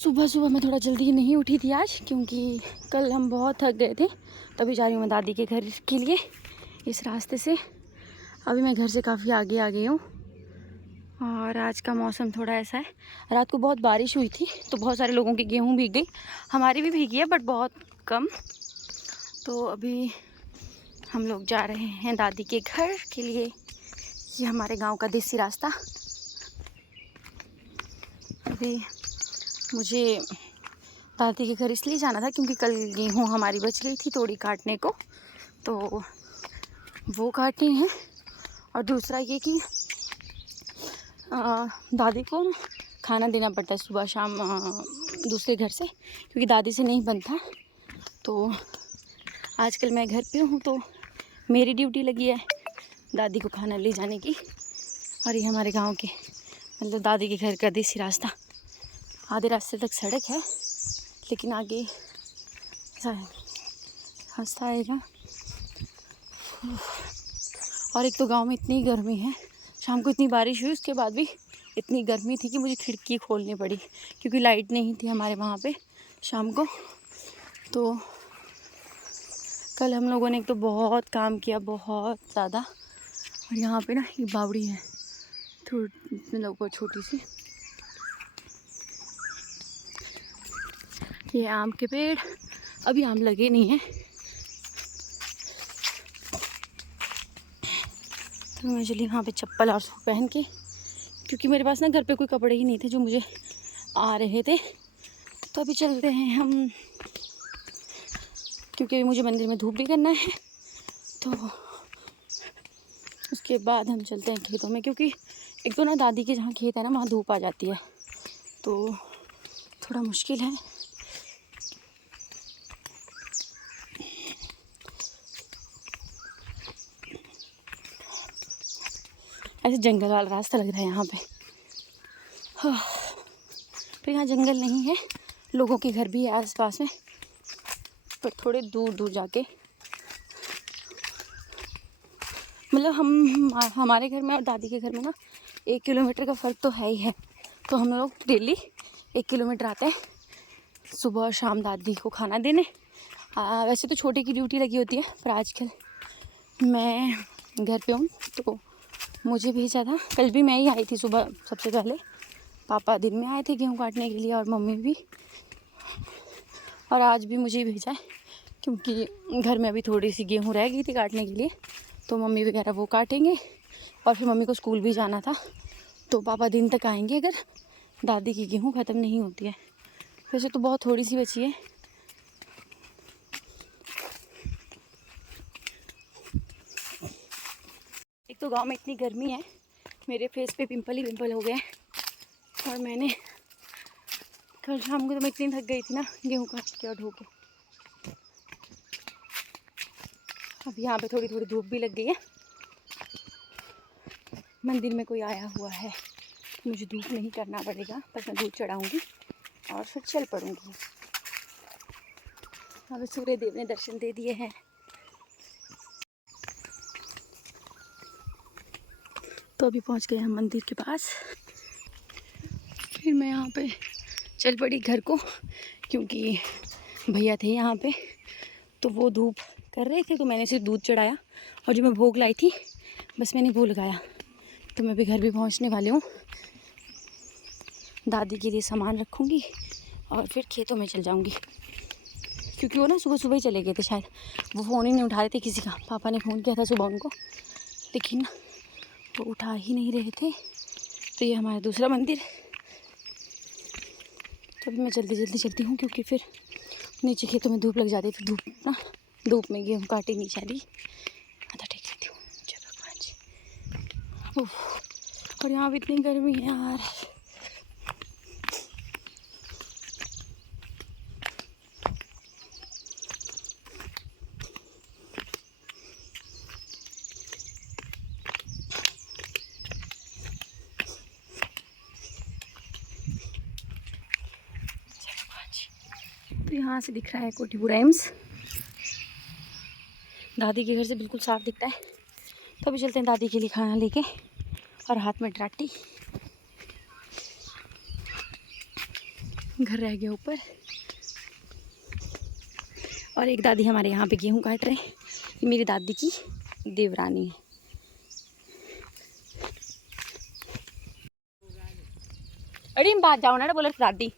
सुबह सुबह मैं थोड़ा जल्दी नहीं उठी थी आज, क्योंकि कल हम बहुत थक गए थे। तभी जा रही हूँ मैं दादी के घर के लिए इस रास्ते से। अभी मैं घर से काफ़ी आगे आ गई हूँ और आज का मौसम थोड़ा ऐसा है। रात को बहुत बारिश हुई थी तो बहुत सारे लोगों की गेहूँ भीग गई, हमारी भी भीगी है बट बहुत कम। तो अभी हम लोग जा रहे हैं दादी के घर के लिए। ये हमारे गांव का देसी रास्ता। अभी मुझे दादी के घर इसलिए जाना था क्योंकि कल गेहूँ हमारी बच गई थी थोड़ी काटने को, तो वो काटनी है। और दूसरा ये कि दादी को खाना देना पड़ता है सुबह शाम दूसरे घर से, क्योंकि दादी से नहीं बनता। तो आजकल मैं घर पे हूँ तो मेरी ड्यूटी लगी है दादी को खाना ले जाने की। और ये हमारे गांव के मतलब दादी के घर का देसी रास्ता। आधे रास्ते तक सड़क है लेकिन आगे रास्ता आएगा। और एक तो गांव में इतनी गर्मी है, शाम को इतनी बारिश हुई उसके बाद भी इतनी गर्मी थी कि मुझे खिड़की खोलनी पड़ी, क्योंकि लाइट नहीं थी हमारे वहाँ पे शाम को। तो कल हम लोगों ने एक तो बहुत काम किया, बहुत ज़्यादा। और यहाँ पे ना ये बावड़ी है थोड़ी लोगों छोटी सी, ये आम के पेड़। अभी आम लगे नहीं हैं तो मैं चली वहाँ पे चप्पल और सूट पहन के, क्योंकि मेरे पास ना घर पे कोई कपड़े ही नहीं थे जो मुझे आ रहे थे। तो अभी चलते हैं हम, क्योंकि मुझे मंदिर में धूप भी करना है। तो उसके बाद हम चलते हैं खेतों में, क्योंकि एक तो ना दादी के जहाँ खेत है ना वहाँ धूप आ जाती है तो थोड़ा मुश्किल है। ऐसे जंगल वाला रास्ता लग रहा है यहाँ पे। पर यहाँ जंगल नहीं है, लोगों के घर भी है आसपास में, पर थोड़े दूर दूर जाके। मतलब हमारे घर में और दादी के घर में ना 1 किलोमीटर का फ़र्क तो है ही है। तो हम लोग डेली 1 किलोमीटर आते हैं सुबह और शाम दादी को खाना देने। वैसे तो छोटे की ड्यूटी लगी होती है, पर आजकल मैं घर पे हूँ तो मुझे भेजा था। कल भी मैं ही आई थी सुबह सबसे पहले, पापा दिन में आए थे गेहूँ काटने के लिए और मम्मी भी। और आज भी मुझे ही भेजा है क्योंकि घर में अभी थोड़ी सी गेहूँ रह गई थी काटने के लिए, तो मम्मी वगैरह वो काटेंगे। और फिर मम्मी को स्कूल भी जाना था तो पापा दिन तक आएंगे अगर दादी की गेहूँ ख़त्म नहीं होती है। वैसे तो बहुत थोड़ी सी बची है। एक तो गांव में इतनी गर्मी है, मेरे फेस पे पिंपल ही पिंपल हो गए। और मैंने कल शाम को तो मैं इतनी थक गई थी ना गेहूँ काट के और ढो के। अब यहाँ पे थोड़ी थोड़ी धूप भी लग गई है। मंदिर में कोई आया हुआ है, मुझे धूप नहीं करना पड़ेगा, बस मैं दूध चढ़ाऊँगी और फिर चल पड़ूँगी। अब सूर्य देव ने दर्शन दे दिए हैं तो अभी पहुँच गए हम मंदिर के पास। फिर मैं यहाँ पे चल पड़ी घर को, क्योंकि भैया थे यहाँ पे तो वो धूप कर रहे थे तो मैंने सिर्फ दूध चढ़ाया और जो मैं भोग लाई थी बस मैंने वो लगाया। तो मैं भी घर भी पहुँचने वाली हूँ, दादी के लिए सामान रखूँगी और फिर खेतों में चल जाऊँगी, क्योंकि वो ना सुबह सुबह ही चले गए थे शायद। वो फ़ोन ही नहीं उठा रहे थे किसी का। पापा ने फ़ोन किया था सुबह उनको लेकिन वो उठा ही नहीं रहे थे। तो ये हमारा दूसरा मंदिर। तो अभी मैं जल्दी जल्दी चलती हूँ क्योंकि फिर नीचे खेतों में धूप लग जाती थी। धूप में गेहूँ काटी नहीं जा रही। आधा टेक लेती हूँ। जय भगवान जी। और यहाँ भी इतनी गर्मी है यार। तो यहाँ से दिख रहा है कोठीपुरा एम्स, दादी के घर से बिल्कुल साफ दिखता है। तो अभी चलते हैं दादी के लिए खाना लेके और हाथ में डराटी। घर रह गया ऊपर। और एक दादी हमारे यहाँ पे गेहूँ काट रहे हैं। ये मेरी दादी की देवरानी है। अरे बात जाओ ना बोले दादी।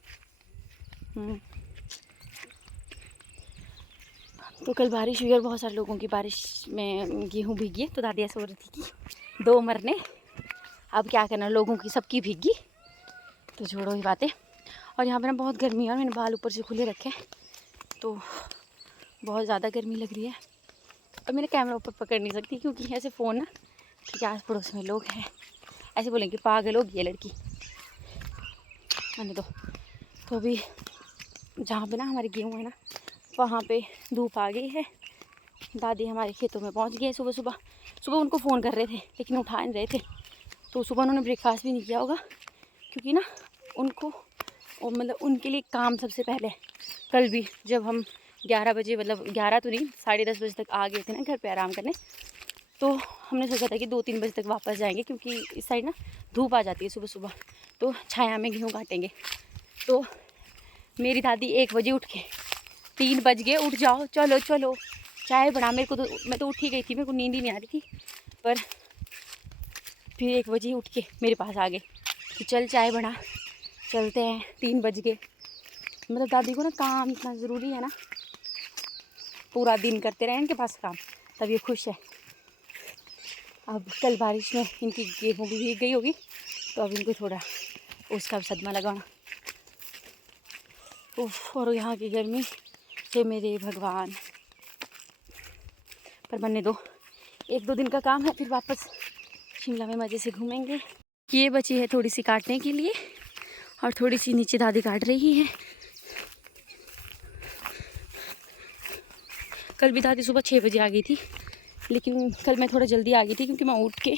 तो कल बारिश हुई और बहुत सारे लोगों की बारिश में गेहूँ भीगी है। तो दादी ऐसे हो रही थी कि 2 मरने, अब क्या करना, लोगों की सबकी भीगी, तो छोड़ो ही बातें। और यहाँ पे ना बहुत गर्मी है और मैंने बाल ऊपर से खुले रखे हैं, तो बहुत ज़्यादा गर्मी लग रही है। और मेरा कैमरा ऊपर पकड़ नहीं सकती क्योंकि ऐसे फ़ोन ना कि आस पड़ोस में लोग हैं, ऐसे बोलेंगे पागल होगी ये लड़की, मैंने तो अभी जहाँ पे ना हमारे गेहूँ है ना, वहाँ पे धूप आ गई है। दादी हमारे खेतों में पहुँच गए। सुबह उनको फ़ोन कर रहे थे लेकिन उठा नहीं रहे थे। तो सुबह उन्होंने ब्रेकफास्ट भी नहीं किया होगा क्योंकि ना उनको मतलब उनके लिए काम सबसे पहले। कल भी जब हम 11 बजे, मतलब 11 तो नहीं, 10:30 बजे तक आ गए थे ना घर पे आराम करने, तो हमने सोचा था कि 2-3 बजे तक वापस जाएंगे क्योंकि इस साइड ना धूप आ जाती है सुबह, तो छाया में गेहूँ काटेंगे। तो मेरी दादी 1 बजे उठ के, 3 बज गए, उठ जाओ चलो चलो चाय बना। मेरे को तो, मैं तो उठ ही गई थी, मेरे को नींद ही नहीं आ रही थी, पर फिर 1 बजे उठ के मेरे पास आ गए कि चल चाय बना, चलते हैं। 3 बज गए। मतलब दादी को ना काम इतना ज़रूरी है ना, पूरा दिन करते रहे इनके पास काम, तब ये खुश है। अब कल बारिश में इनकी गेहूँ भी भीग गई होगी, तो अब इनको थोड़ा उसका सदमा लगाना। उफ, और यहाँ की गर्मी से मेरे भगवान। पर बनने दो, 1-2 दिन का काम है, फिर वापस शिमला में मज़े से घूमेंगे। ये बची है थोड़ी सी काटने के लिए और थोड़ी सी नीचे दादी काट रही है। कल भी दादी सुबह 6 बजे आ गई थी, लेकिन कल मैं थोड़ा जल्दी आ गई थी क्योंकि मैं उठ के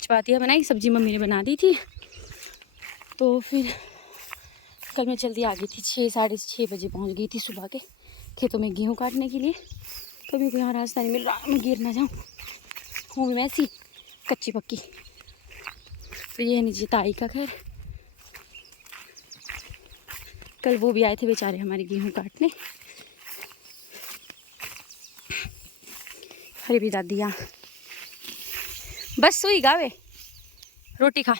चपातियाँ बनाई, सब्जी मम्मी ने बना दी थी, तो फिर कल मैं जल्दी आ गई थी। 6-6:30 बजे पहुंच गई थी सुबह के खेतों में गेहूँ काटने के लिए। तो मेरे को यहाँ रास्ता नहीं मिल रहा, मैं गिर ना जाऊँ, हूँ मैं ऐसी कच्ची पक्की। तो ये है नीचे ताई का घर। कल वो भी आए थे बेचारे हमारे गेहूँ काटने। अरे भी दादी यहाँ बस सुई गावे रोटी खा।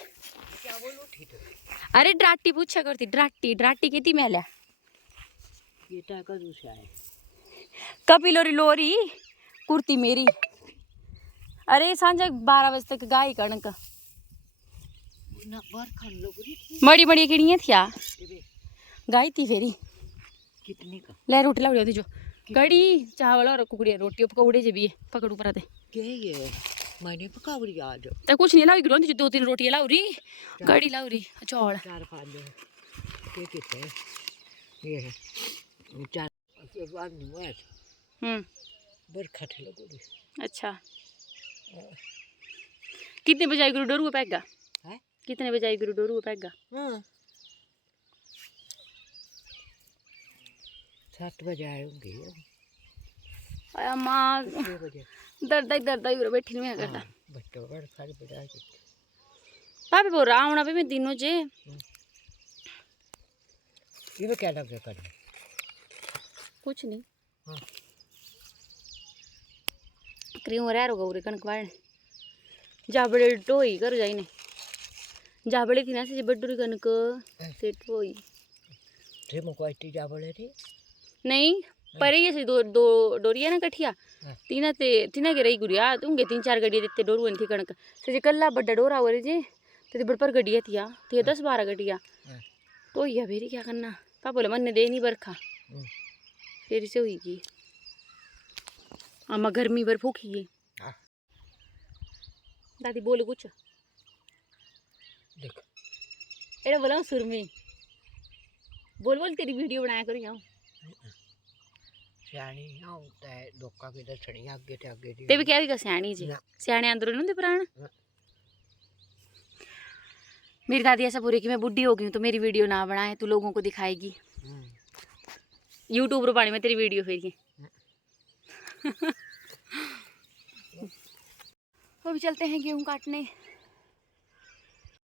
अरे ड्राटी पूछा करती, ड्राटी किती मेल्या कपी लोरी कुर्ती मेरी। अरे सांझा 12 बजे तक गाय कणक मड़ी मड़ी किड़ियाँ थी गाय थी फेरी कितनी का ले रोटी लाउड़ी होती जो कड़ी चावल और कुकड़िया रोटी पकौड़े जे भी पकड़ू पर के ये मैंने पकावड़ी आज तो कुछ नहीं लाउरी ग्रोंदी जो 2-3 रोटियां लाउरी, कड़ी लाउरी, चौल 4-5 के कितने ये है 4 के बाद नहीं बरखा थे लगोड़ी। अच्छा कितने बजे आई गुरु डोरू पैगा है, कितने बजे आई गुरु डोरू पैगा? 7 बजे आए होंगे। आया माँ दर्दा ही बैठी नहीं करता बच्चों बड़ सारी बजा के पापे बोल रहा हूं मैं दिनों जे ये क्या लग गया करने कुछ नहीं। हां क्रीम रे रो गौरे कणक वाण जाबड़े टोई कर जाई ने जाबड़े थी ना से बड्डूरी कणक से टोई थे मको आईटी जाबड़े रे नहीं पर ये से दो डोरिया ना कठिया तीना के रही गुड़िया तुंगे 3-4 गड्डिया देते डोरू थी कणक से कल्ला बड्डा डोरा हो रे जे ते बड़ पर गड्डिया थी 10-12 गड्डिया तो ये भेरी क्या करना पापा बोले मन ने दे नहीं बरखा फिर से हुई की आमा गर्मी पर भूखी गई। दादी बोले कुछ देख एड़ा बोला सुर में बोल तेरी वीडियो बनाया करी जाऊं सियाणी होता है लोका के दसणी आगे ते आगे ते भी क्या दी सियाणी जी सियाणे अंदर नहीं होंदे प्राण। मेरी दादी ऐसा बोली कि मैं बुढ़ी हो गई हूं तो मेरी वीडियो ना बनाए, तू लोगों को दिखाएगी यूट्यूब रो पानी में तेरी वीडियो फिर अभी चलते हैं गेहूँ काटने।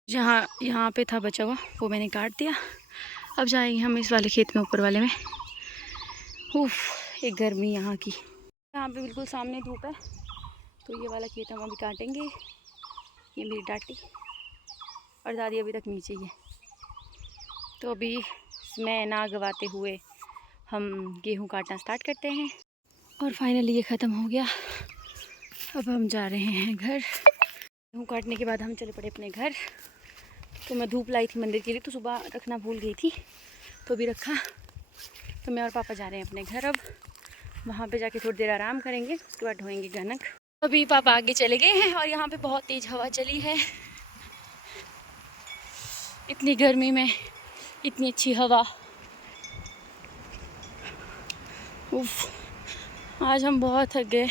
जहाँ यहाँ पे था बचा हुआ वो मैंने काट दिया। अब जाएंगे हम इस वाले खेत में, ऊपर वाले में। उफ, एक गर्मी यहाँ की। यहाँ पे बिल्कुल सामने धूप है, तो ये वाला खेत हम अभी काटेंगे। ये मेरी डाटी और दादी अभी तक नीचे ही है। तो अभी समय ना गवाते हुए हम गेहूँ काटना स्टार्ट करते हैं। और फाइनली ये ख़त्म हो गया। अब हम जा रहे हैं घर। गेहूँ काटने के बाद हम चले पड़े अपने घर। तो मैं धूप लाई थी मंदिर के लिए, तो सुबह रखना भूल गई थी, तो भी रखा। तो मैं और पापा जा रहे हैं अपने घर। अब वहाँ पे जाके थोड़ी देर आराम करेंगे, उसके बाद ढोएंगे कनक। अभी पापा आगे चले गए हैं और यहाँ पे बहुत तेज़ हवा चली है। इतनी गर्मी में इतनी अच्छी हवा। उफ, आज हम बहुत थक गए।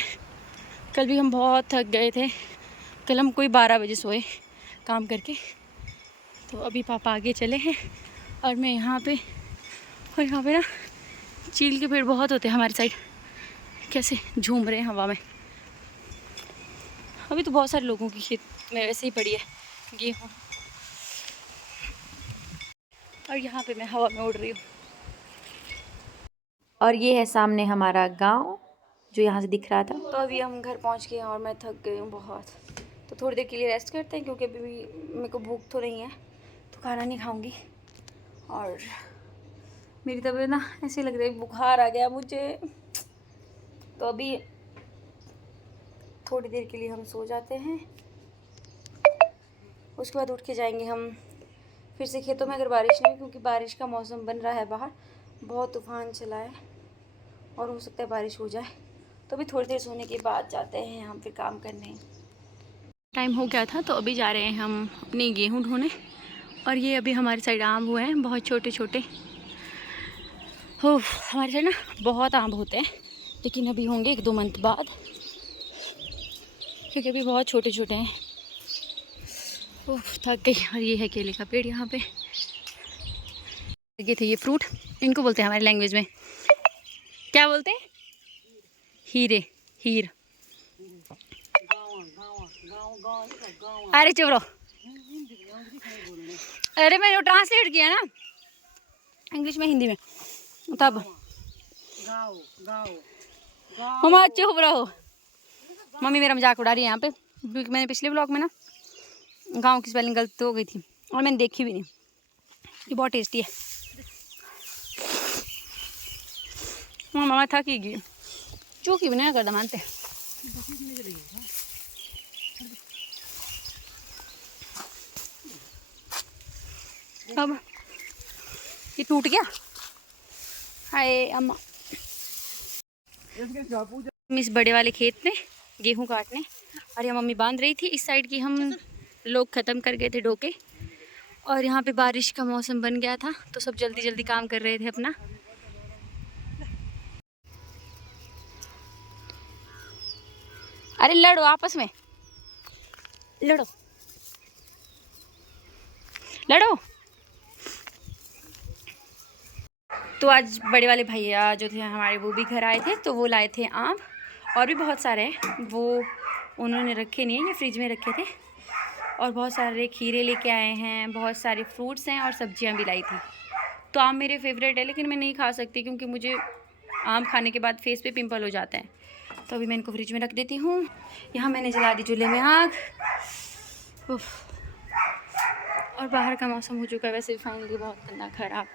कल भी हम बहुत थक गए थे। कल हम कोई 12 बजे सोए काम करके। तो अभी पापा आगे चले हैं और मैं यहाँ पे, और यहाँ पे ना चील के पेड़ बहुत होते हैं हमारी साइड, कैसे झूम रहे हैं हवा में। अभी तो बहुत सारे लोगों की खेत में वैसे ही पड़ी है गेहूँ, और यहाँ पे मैं हवा में उड़ रही हूँ। और ये है सामने हमारा गांव जो यहाँ से दिख रहा था। तो अभी हम घर पहुँच गए हैं और मैं थक गई हूँ बहुत। तो थोड़ी देर के लिए रेस्ट करते हैं, क्योंकि अभी भी मेरे को भूख तो नहीं है, तो खाना नहीं खाऊंगी। और मेरी तबीयत ना ऐसे लग रही है, बुखार आ गया मुझे। तो अभी थोड़ी देर के लिए हम सो जाते हैं, उसके बाद उठ के जाएंगे हम फिर से खेतों में, अगर बारिश नहीं, क्योंकि बारिश का मौसम बन रहा है बाहर, बहुत तूफान चला है और हो सकता है बारिश हो जाए। तो अभी थोड़ी देर सोने के बाद जाते हैं हम फिर काम करने। टाइम हो गया था, तो अभी जा रहे हैं हम अपनी गेहूँ ढोने। और ये अभी हमारी साइड आम हुए हैं, बहुत छोटे छोटे। हो, हमारे साइड ना बहुत आम होते हैं, लेकिन अभी होंगे 1-2 मंथ बाद, क्योंकि अभी बहुत छोटे छोटे हैं। थक गई। और ये है केले का पेड़ यहाँ पे। ये थे ये फ्रूट, इनको बोलते हैं हमारी लैंग्वेज में, क्या बोलते हैं? हीरे, हीर। अरे चुप रहो। अरे मैंने ट्रांसलेट किया ना इंग्लिश में हिंदी में, तब मम्मा चुप रहो। मम्मी मेरा मजाक उड़ा रही है यहाँ पे, क्योंकि मैंने पिछले ब्लॉग में ना गांव की स्पेलिंग गलत हो गई थी और मैंने देखी भी नहीं। ये बहुत टेस्टी है। मम्मा थकेगी, चूकी भी नहीं कर मानते। अब ये टूट गया। हाय अम्मा। इस बड़े वाले खेत में गेहूं काटने, और ये मम्मी बांध रही थी। इस साइड की हम लोग ख़त्म कर गए थे ढोके, और यहाँ पे बारिश का मौसम बन गया था, तो सब जल्दी जल्दी काम कर रहे थे अपना। अरे लड़ो आपस में, लड़ो लड़ो। तो आज बड़े वाले भैया जो थे हमारे, वो भी घर आए थे, तो वो लाए थे आम, और भी बहुत सारे हैं, वो उन्होंने रखे नहीं है, ये फ्रिज में रखे थे। और बहुत सारे खीरे लेके आए हैं, बहुत सारे फ्रूट्स हैं, और सब्जियां भी लाई थी। तो आम मेरे फेवरेट है, लेकिन मैं नहीं खा सकती, क्योंकि मुझे आम खाने के बाद फेस पे पिंपल हो जाते हैं। तो अभी मैं इनको फ्रिज में रख देती हूँ। यहाँ मैंने जला दी चूल्हे में आग। और बाहर का मौसम हो चुका है वैसे भी फाइनली बहुत गंदा ख़राब।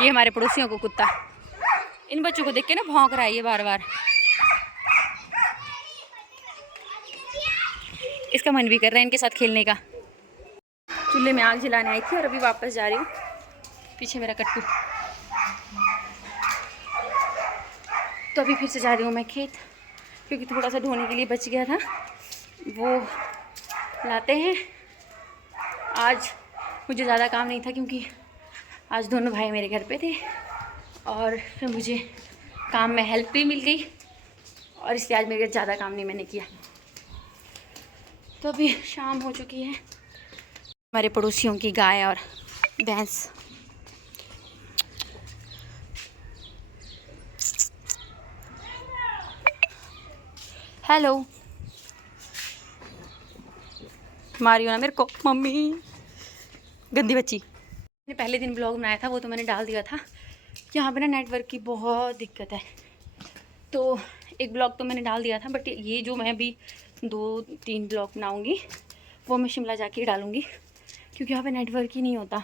ये हमारे पड़ोसियों को कुत्ता, इन बच्चों को देख के ना भौंक रहा है ये बार बार। इसका मन भी कर रहा है इनके साथ खेलने का। चूल्हे में आग जलाने आई थी और अभी वापस जा रही हूँ। पीछे मेरा कट्टू। तो अभी फिर से जा रही हूँ मैं खेत, क्योंकि थोड़ा सा ढोने के लिए बच गया था, वो लाते हैं। आज मुझे ज़्यादा काम नहीं था, क्योंकि आज दोनों भाई मेरे घर पे थे, और फिर मुझे काम में हेल्प भी मिल गई, और इसलिए आज मेरे ज़्यादा काम नहीं मैंने किया। तो अभी शाम हो चुकी है। हमारे पड़ोसियों की गाय और भैंस। हेलो। मारियो ना मेरे को मम्मी, गंदी बच्ची। मैंने पहले दिन ब्लॉग बनाया था, वो तो मैंने डाल दिया था। यहाँ पे ना नेटवर्क की बहुत दिक्कत है, तो एक ब्लॉग तो मैंने डाल दिया था, बट ये जो मैं अभी 2-3 ब्लॉग बनाऊँगी वो मैं शिमला जाके ही डालूँगी, क्योंकि यहाँ पे नेटवर्क ही नहीं होता।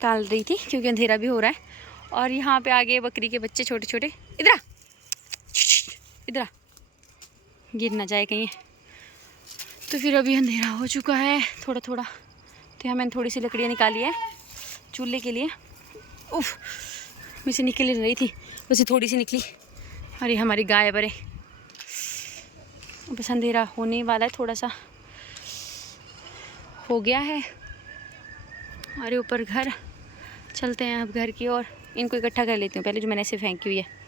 डाल रही थी क्योंकि अंधेरा भी हो रहा है। और यहाँ पे आगे बकरी के बच्चे छोटे छोटे, इधर आ, इधर आ, गिर ना जाए कहीं। तो फिर अभी अंधेरा हो चुका है थोड़ा थोड़ा, तो यहाँ मैंने थोड़ी सी लकड़ियाँ निकाली है चूल्हे के लिए। उफ, मुझसे निकल रही थी, वैसे थोड़ी सी निकली। अरे हमारी गाय बरे, बस अंधेरा होने वाला है, थोड़ा सा हो गया है। अरे ऊपर घर, चलते हैं अब घर की ओर। इनको इकट्ठा कर लेती हूँ पहले, जो मैंने ऐसे फेंकी हुई है।